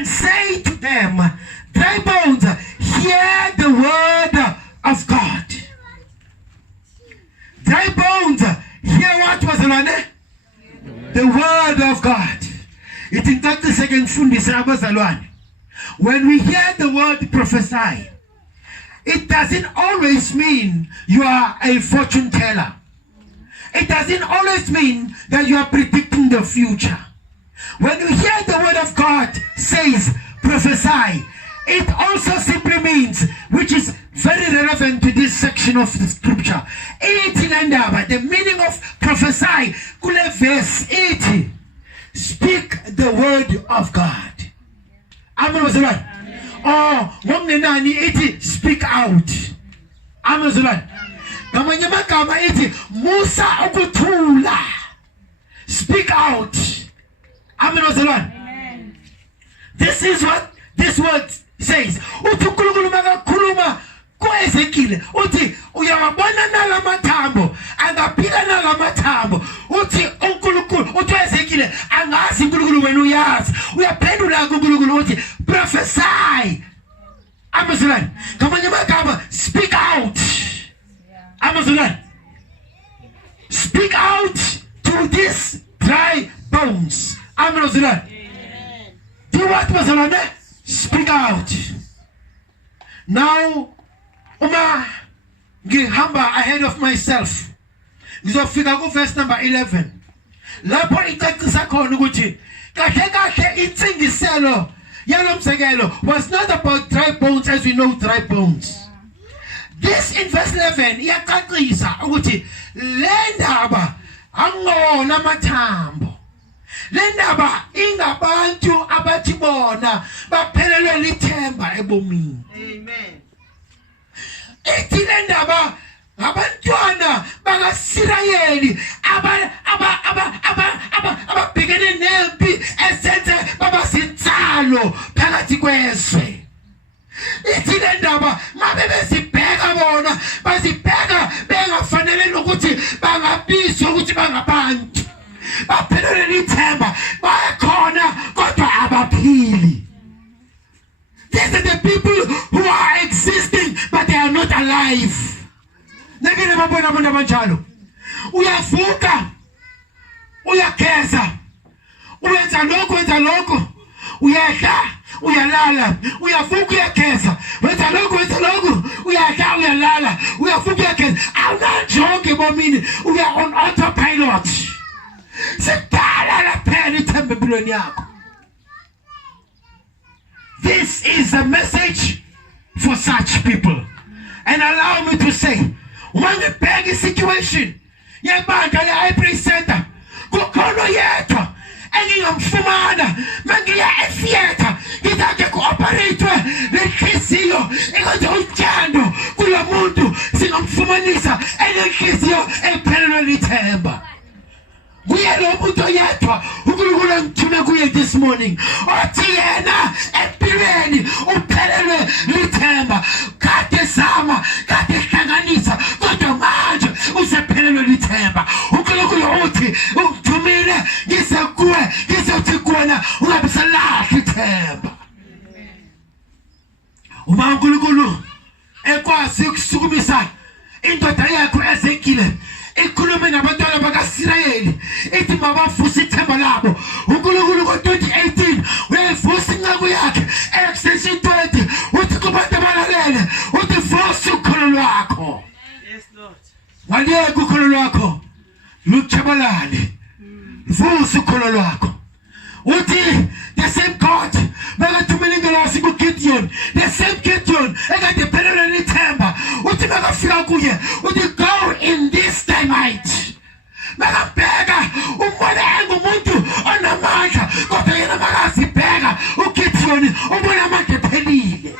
and say to them, dry bones, hear the word of God. Dry bones, hear what was it? The word of God. It in 30 seconds. When we hear the word prophesy, it doesn't always mean you are a fortune teller. It doesn't always mean that you are predicting the future. When you hear the word of God says prophesy, it also simply means, which is very relevant to this section of the scripture, the meaning of prophesy, verse 80, speak the word of God. Amen. Or speak out. Amen. Musa okutula, speak out. Amen. This is what this word says. Ezekile uthi uyawabona nalamathambo angaphila nalamathambo uthi uNkulunkulu uthi Ezekile angazi uNkulunkulu wena uyazi uyaphendula kuNkulunkulu uthi prophesy. Amazulane ngamanye amagama speak out. Amazulane speak out to these dry bones. Amazulane do what Amazulane speak out. Now Uma ngihamba ahead of myself. Ngizofika ku verse number 11. Lapho icacisa khona ukuthi kahle intsingiselo yalomsekelo was not about dry bones as we know dry bones. This in verse 11 iyacacisa ukuthi le ndaba angona mathambo. Le ndaba ingabantu abathi bona baphelelwe lithemba ebomini. Amen. Ndaba abantwana bakaSirayeli ababhekene nempi esenze baba sintsalo phakathi kwezwe. Ndaba mabe bezibheka bona bazibheka bengafanele nokuthi bangabizwa ukuthi bangabantu baphelele lithemba bayakhona kodwa abaphili. These are the people who are existing but they are not alive. Nakene mabona abantu abanjalo. Uyavuka, uyakeza, uyenza lokho, uyadla, uyalala, uyavuka uyakeza, wenza lokho, uyadla, uyalala, uyavuka uyakeza. Awunajonge bomini, uya on autopilot. Sidala laphela ithemba empilweni yakho. This is a message for such people. And allow me to say, when the bag situation, yebanga le high center, kukhona yedwa engingumfumana mangiya etheater ngizake cooperate lenhliziyo engathi uthando kulomuntu singumfumanisa enhliziyo ephelelwe lithemba. Kuye lo muntu yedwa uNkulunkulu ngithume kuye this morning othi yena empilweni uphelelwe lithemba kade zama kade hlanganisa kodwa manje usephelelwe lithemba. uNkulunkulu uthi ungithumile ngizothi kuwena ungabisalahle ithemba. Uma uNkulunkulu ekwazi ukusukumisa indoda yakho Ezekile ikhulume nabantwana bakaSirayeli ithi mabavusa ithemba labo. uNkulunkulu ngo-2018 uyayivusa inceku yakhe Exodus 20 uthi kubantu abalalele uthi vusa ukholo lwakho. Yes Lord. Waliyeka ukholo lwakho luchabalale. Vusa ukholo lwakho. Uthi the same God bakathumela ingelosi kuGideon, the same Gideon ekade phelelwe lithemba uthi makafika kuye uthi go in this dynamite. Makabheka umbone engumuntu onamandla kodwa yena makazibheka uGideon umbone amandla ephelile.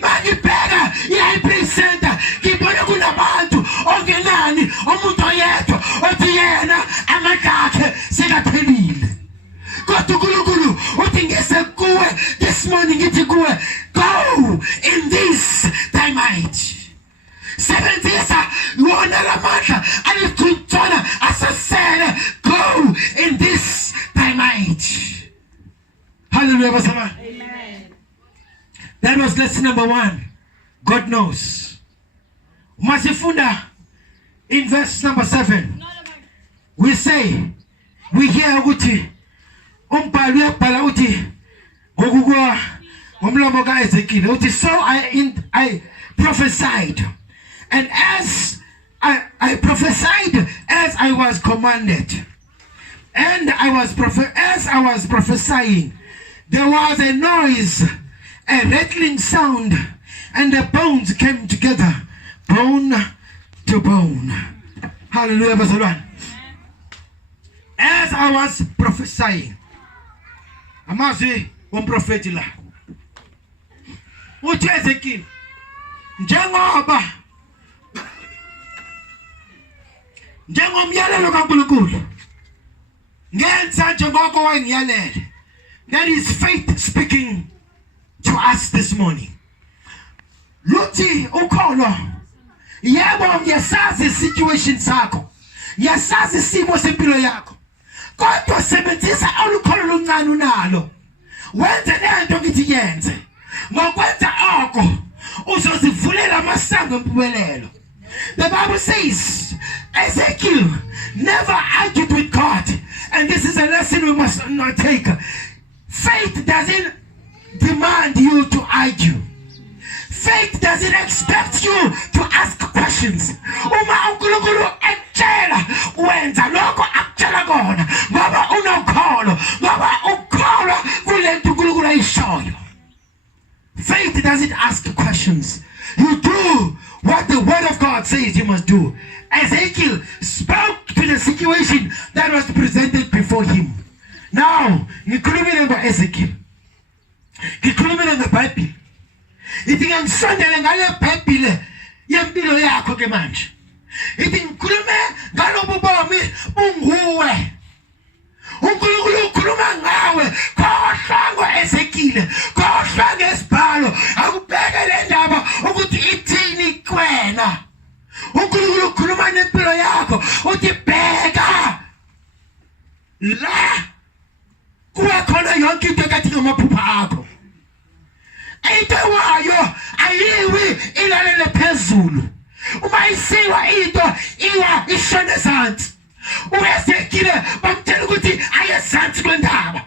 Makibheka iyayipresenta ngibone kunabantu ongenani umuntu oyedwa othi yena amandla akhe sekaphelile. Kodwa uNkulunkulu uthi ngise kuwe this morning ngithi kuwe go in this dynamite. Sebenzisa wona lamandla alithutshana asasele go in this dynamite. Hallelujah Amen. That was lesson number 1. God knows. Masifunda in verse number 7. We say, we hear uti umbhali uyabhala uti ngokukwa ngomlomo kaEzekiel uti, so I prophesied, and as I prophesied as I was commanded, and as I was prophesying, there was a noise, a rattling sound, and the bones came together, bone to bone. Hallelujah, verse 1. As I was prophesying, amazi womprofeti la uthi Ezekiel, njengomyalelo kaNkulunkulu ngenza njengoko wangiyalele. That is faith speaking to us this morning. Luthi ukholo, yebo ngiyasazi situation sakho, ngiyasazi isimo sempilo yakho, kodwa sebenzisa olukholo luncane unalo wenze lento ngithi yenze. Ngokwenza oko uzozivulela amasango empumelelo. The Bible says Ezekiel never argued with God, and this is a lesson we must not take. Faith doesn't demand you to argue. Faith doesn't expect you to ask questions. Uma uNkulunkulu ekutshela wenza lokho akutshela kona ngoba unokholo, ngoba ukholwa kulento uNkulunkulu ayishoyo. Faith doesn't ask questions. You do what the word of God says you must do. Ezekiel spoke to the situation that was presented before him. Now, ngikhulumile ngoEzekiel, ngikhulumile ngeBhayibheli. Ithi ngisondele ngale Bhayibheli yempilo yakho ke manje. Ithi ngikhulume ngalobu bomi bunguwe. uNkulunkulu ukhuluma ngawe, khohlwa ngoEzekiel, khohlwa ngesibhalo, akubheke le ndaba ukuthi ithini kwena. uNkulunkulu ukhuluma nempilo yakho uthi bheka la kuwa khona yonke into ekathi ngamaphupha akho. Into wayo ayiwi ilalele phezulu. Uma isiwa into iwa ishone ezantsi. uEzekiel bamtshela ukuthi ayezantsi kwendaba.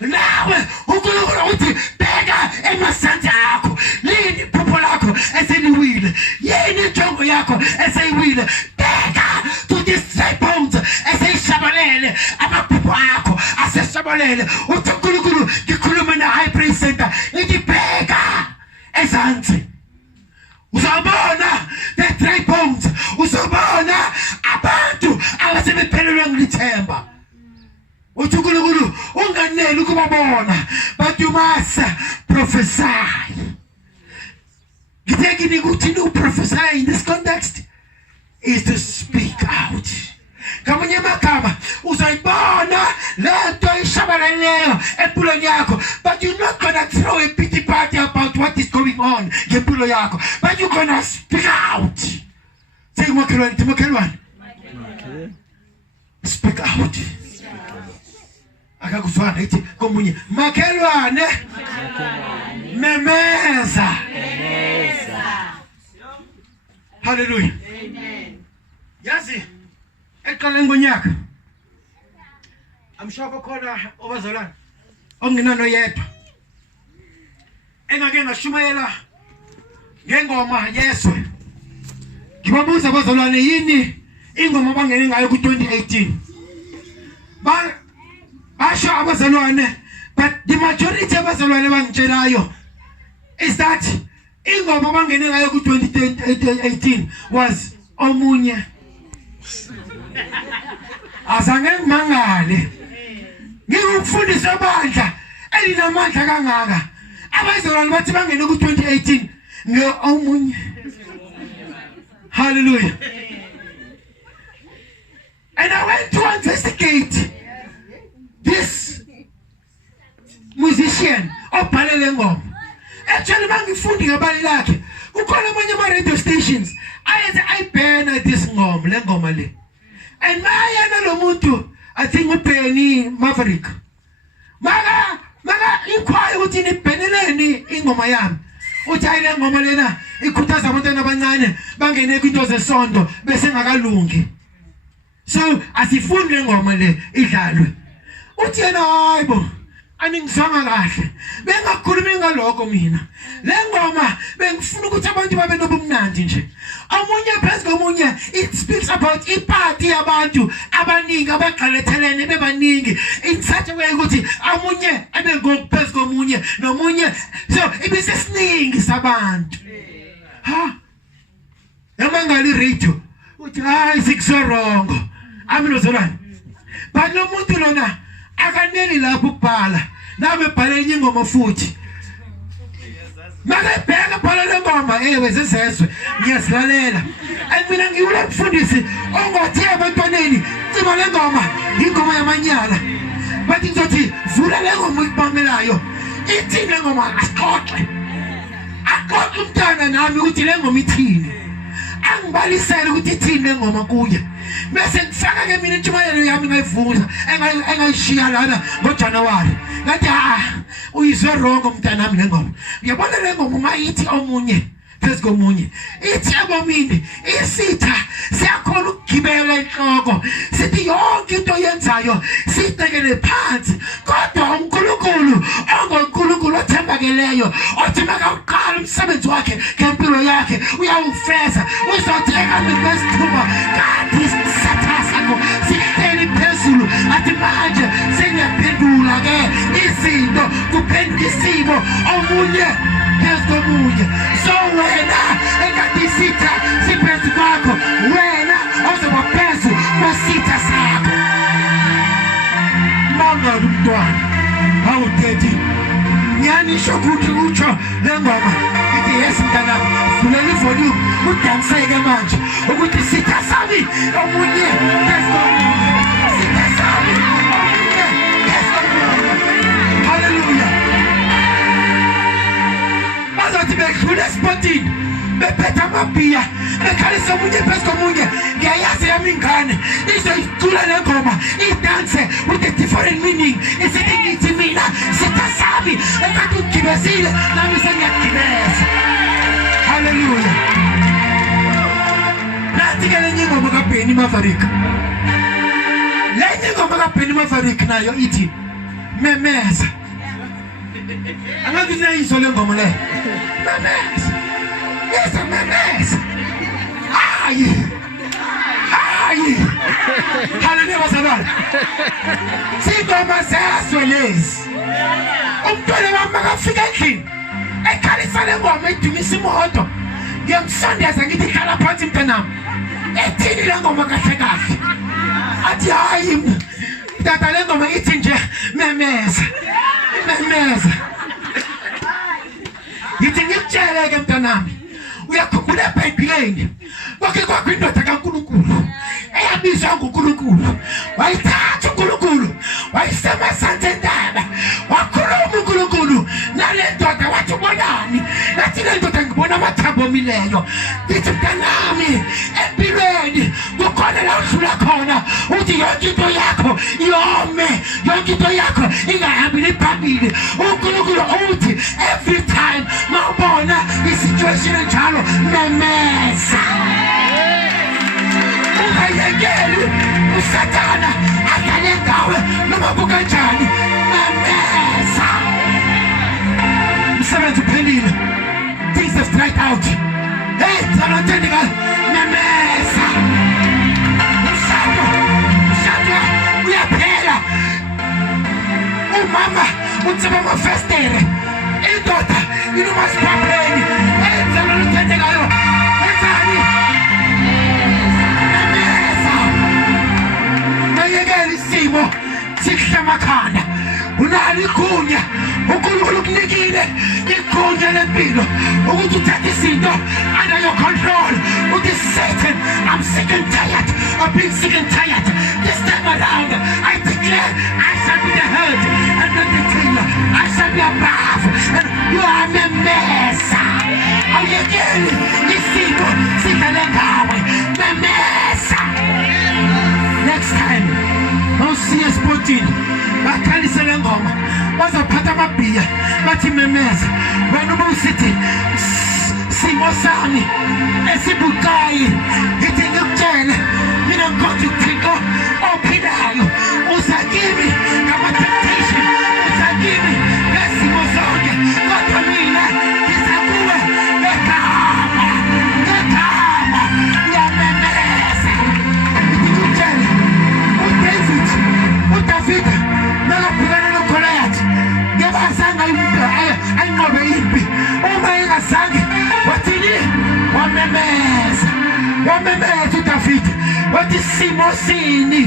Nawe uNkulunkulu uthi bheka emasantsi akho. Yini iphupho lakho eseliwile? Yini injongo yakho eseyiwile? Bheka to these dry bones eseyishabalele, amaphupho akho aseshabalele. Uthi uNkulunkulu ngikhuluma na-High Praise Center ithi bheka ezantsi. Uzobona the dry bones, uzobona abantu abasebephelelwe ngilithemba. Uthi uNkulunkulu unganeli ukubabona, but you must prophesy. Ngithekini ukuthi to prophesy in this context is to speak out. Ngamanye amagama uzoyibona lento ishabaleleyo empilweni yakho, but you're not gonna throw a pity party about what is going on ngempilo yakho, but you're gonna speak out. Say makhelwane. Speak out. Akakuzwana ithi komunye makhelwane memeza. Hallelujah. Amen. Yazi eqaleni ngonyaka amshoko khona obazalwana onginano yedwa engake ngashumayela ngengoma yeswe. Ngibabuza abazalwane yini ingoma bangene ngayo ku2018. Basho abazalwane, but the majority abazalwane bangitshelayo is that ingoma bangene ngayo ku2018 was omunye. Azange ngimangale. Ngingumfundisi webandla elinamandla kangaka. Abazalwane bathi bangene ku2018 ngeomunye. Hallelujah. And I went to investigate this musician obhalele ngoma. Actually bangifundi ngebali lakhe. Kukhona amanye ama-radio stations ayenze ayibhena this ngoma, le ngoma le. And maya nalomuntu, I think uBenny Maverick. Maka maka inkhwayo ukuthi nibheneleni ingoma yami uthi ayile ngoma lena ikhuthaza abantwana abancane bangene kwinto zesonto bese ngakalungi so asifuni le ngoma le idlalwe uthi yena hayibo aningizwanga kahle bengakhulumi ngaloko mina le ngoma bengifuna ukuthi abantu babe nobumnandi nje omunye phezulu omunye it speaks about iparty yabantu abaningi abagxalethelene bebaningi in such a way ukuthi omunye ebe ngokuphezulu komunye nomunye so ibisesiningi sabantu ha yamangali radio uthi hayi sikusorongo aminozolana but lo muntu lona akaneli lapho ukubhala nabe bhala enye ingoma futhi maka bheka bhala le ngoma ewe zesezwe ngiyasilalela mina ngiwula mfundisi ongathi abantwaneni cima le ngoma ingoma yamanyala bathi ngizothi vula le ngoma ikubamelayo ithi le ngoma asixoxe aqoqa umntana nami ukuthi le ngoma ithini angibalisele ukuthi ithini le ngoma kuye bese ngifaka ke mina intshumayelo yami ngayivuza engayishiya lana ngoJanuwari ngathi uyizwe wrong umntana nami le ngoma uyabona le ngoma uma ithi omunye phezulu komunye ithi abomini isitha siyakhona ukugibela enhloko sithi yonke into yenzayo sitekele phansi kodwa uNkulunkulu ongoNkulunkulu othembakeleyo othi makaqala umsebenzi wakhe ngempilo yakhe uyawufeza uzotheka ngesithuba kanti isathasakho sihleli phezulu athi manje sengiyaphendula ke izinto kuphendula isimo omunye phezulu komunye so wena engadisitha siphezu kwakho wena ozoba phezulu kwesitha sakho manga umntwana awuthethi nyani shokuthi utsho le ngoma ithi yes mntanami vulela ivolume udanseke manje ukuthi sitha sami omunye phezulu sitha sami omunye phezulu hallelujah bazothi bekhule spotini bephetha amabhiya bekhalisa omunye phezulu komunye ngiyayazi yami ingane izoyicula le ngoma idanse with a different meaning isithi ngithi mina sitha sami ekade ugibezile nami sengiyagibeza hallelujah nathi ke lenye ngoma kaBenny Maverick lenye ngoma kaBenny Maverick nayo ithi memeza angathi nayizwa le ngoma le memeza yes memeza hayi hallelujah wasabala singoma sezwe lezi umntwana wami akafika endlini ekhalisa le ngoma idumisa imoto ngiyamsondeza ngithi hlala phansi mntanami ethini le ngoma kahle kahle athi hayi tata le ngoma ithi nje memeza yithi ngikutshele ke mntanami uyakhumbula eBhayibhelini konke kwakho indoda kaNkulunkulu eyabizwa nguNkulunkulu wayithatha uNkulunkulu wayisemasandla endaba wakhuluma uNkulunkulu nale ndoda wathi ubonani nathi le ndoda ngibona amathambo omileyo ngithi mntanami empilweni kukhona la udlula khona uthi yonke into yakho yome yonke into yakho ingahambile phambili uNkulunkulu uthi every time mawubona isituation enjalo memeza ungayekeli uSathana adlale ngawe noma kukanjani memeza umsebenzi uphelile things have dried out hey zanotendika memeza umshado uyaphela umama utseba amafestere indoda inumasiphapheni enzanotendekayo enzani ngayekela isimo sihlamakhanda unalo igunya uNkulunkulu ukunikile igunya lempilo ukuthi uthathe izinto under your control uthi Satan I'm sick and tired of being sick and tired this time around I declare I shall be the head and not the tail I shall be above and you are the mesa awuyekeli isimo sidlale ngawe the mesa next time siyesipotini bakhalisele ngoma bazaphatha amabhiya bathi memeza wena uma usithi simo sami esibucayi ngithi ngikutshele mina ngikhonza uThixo ophilayo usakimi ngama-temptation usakimi ngesimo zonke kodwa mina ngizakuwe ngegama ngiyamemeza ngikutshele uDavida nakabhekana noGoliath ngeke azange ayinqobe impi uma engazange wathini wamemeza uDavida wathi isimo sini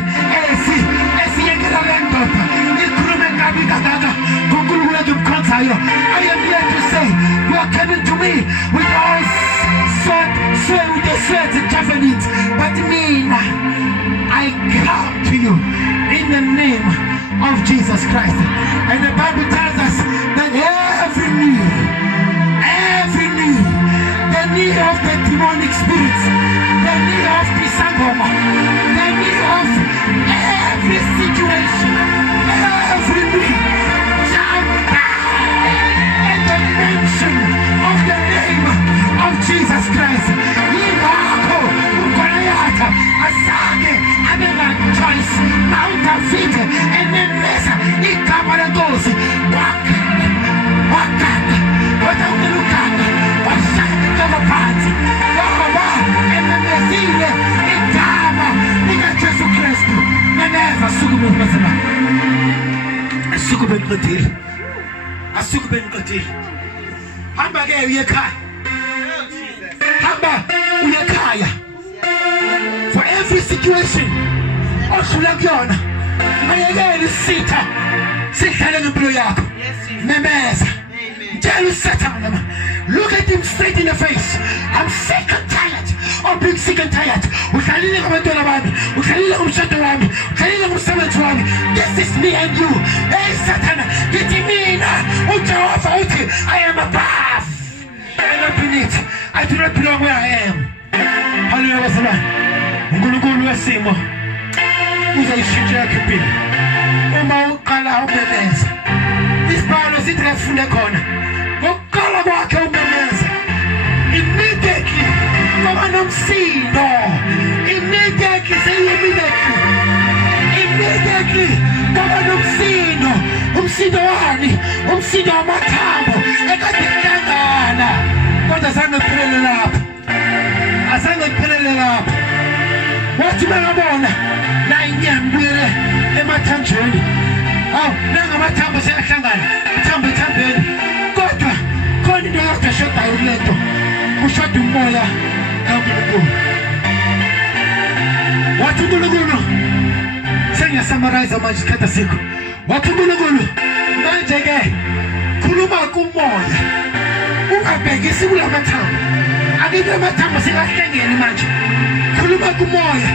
esiyekela le ndoda ikhulume kabi kangaka ngoNkulunkulu engimkhonzayo. I am here to say you are coming to me with all with the swords and javelins, but mina I come to you in the name of Jesus Christ. And the Bible tells us that every knee, the knee of the demonic spirits, the knee of the Sangoma, the knee of every situation, every knee shall bow at the mention of the name of Jesus Christ. Yingakho uGoliath azange abe choice mawuDavide ememeza igama lenkosi wakaka kodwa ungelukanga washaya phansi ngoba ememezile igama likaJesu Kristu. Memeza sukume ngqedile hamba ke uye ekhaya, hamba uye ekhaya. For every situation oshula kuyona ayekele isitha sihlale ngempilo yakho. Memeza tell Satan, look at him straight in the face. I'm sick and tired of being sick and tired. This is me and you. Hey Satan, get me in. I am above. I am not beneath. I do not belong where I am. Hallelujah. Ngulugulu wesimo uzayishintsha yakhe. Uma uqala umemeza isibalo sithi lafunda khona ngokuqala kwakhe umemeza immediately ngoba nomsindo immediately ngoba nomsindo umsindo wani umsindo wamathambo ekade kuhlangana kodwa azange kuphelele lapho wathi bengabona la inyambile emathanjeni nangamathambo seyahlangana ithambo ethambeni kodwa khona into yashodayo kulento ushoda umoya kaNkulunkulu. Wathi uNkulunkulu sengiyasamarize manje isikhathi asikho. Wathi uNkulunkulu manje ke khuluma kumoya ungabhekisi kulamathambo akibe amathambo sekahlengene manje khuluma kumoya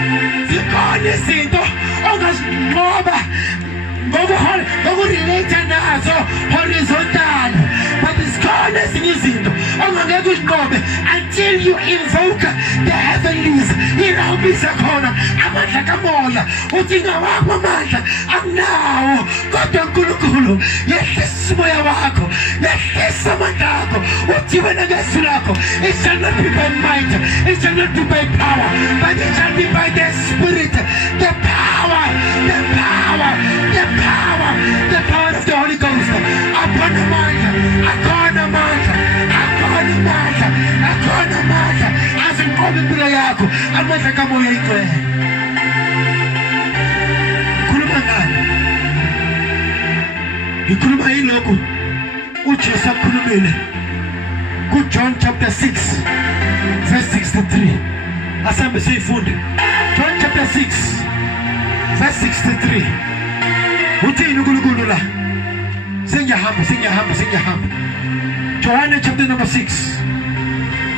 zikhona izinto ongazinqoba ngokurelate nazo horizontal, but zikhona ezinye izinto ongangeke uzinqobe until you invoke the heavenlies. Ilawubise khona amandla kamoya uthi ngawakho amandla akunawo kodwa uNkulunkulu yehlisa umoya wakho yehlisa amandla akho uthi wena ngesu lakho it shall not be by might, it shall not be by power, but it shall be by the Spirit. The power of the Holy Ghost upon the amandla azinqobe impilo yakho amandla kamoya ingcwele. Khuluma ngani? Ngikhuluma yilokhu uJesu akhulumile kuJohn chapter 6 verse 63. Asambe siyifunde John chapter 6 verse 63. Uthini uNkulunkulu la? Sengiyahamba. John chapter number 6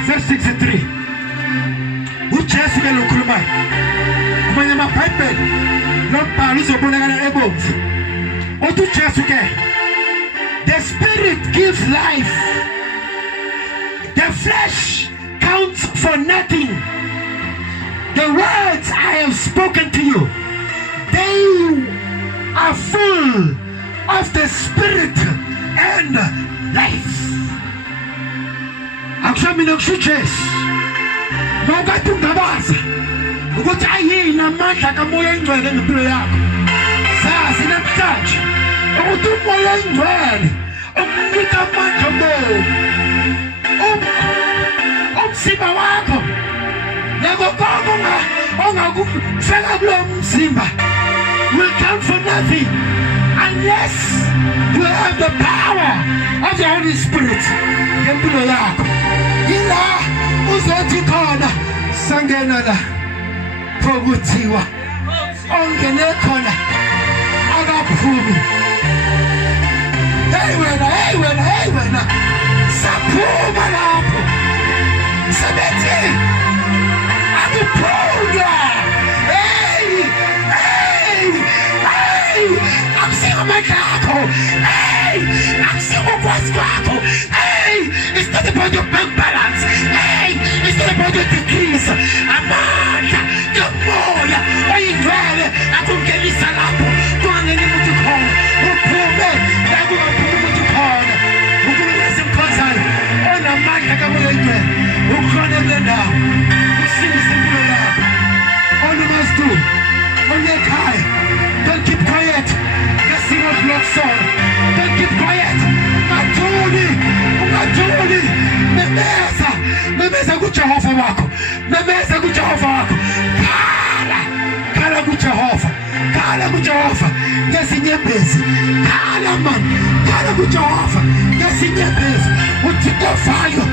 verse 63. uJesu ke lokhuluma kumanye amaBhayibheli lombhalo uzobonakala ebomvu. Uthi uJesu ke the Spirit gives life, the flesh counts for nothing. The words I have spoken to you, they are full of the Spirit and life. Akushamina kushuches. Mawukade ungabaza ukuthi ayini amandla kaMoya Oyingcwele ngempilo yakho. Sazi namhlanje ukuthi uMoya Oyingcwele ukunika amandla umzimba wakho nakokonke ongakufaka kulo mzimba will count for nothing unless you have the power of the Holy Spirit ngempilo yakho. Yila uzothi khona sangena la phokuthiwa ongene khona akaphumi. Hey wena saphuma lapho sabethi akuphunya. Hey akusikho amandla akho. Hey akusikho ukwazi kwakho. Hey it's not about your bank balance. Hey it's not about your degrees. Amandla kaMoya Oyingcwele akungenisa lapho kungangeni umuntu khona uphume la kungaphumi umuntu khona. uNkulunkulu esimkhonzayo onamandla kaMoya Oyingcwele ukhona kule ndawo usindisa impilo yakho. All you must do onyekhaya, don't keep quiet. Let's see what Lord saw. Don't keep quiet. Ungathuli memeza kuJehova wakho. Memeza kuJehova wakho. Khala kuJehova ngesinyembezi. Khala kuJehova ngesinyembezi. Uthixo vayo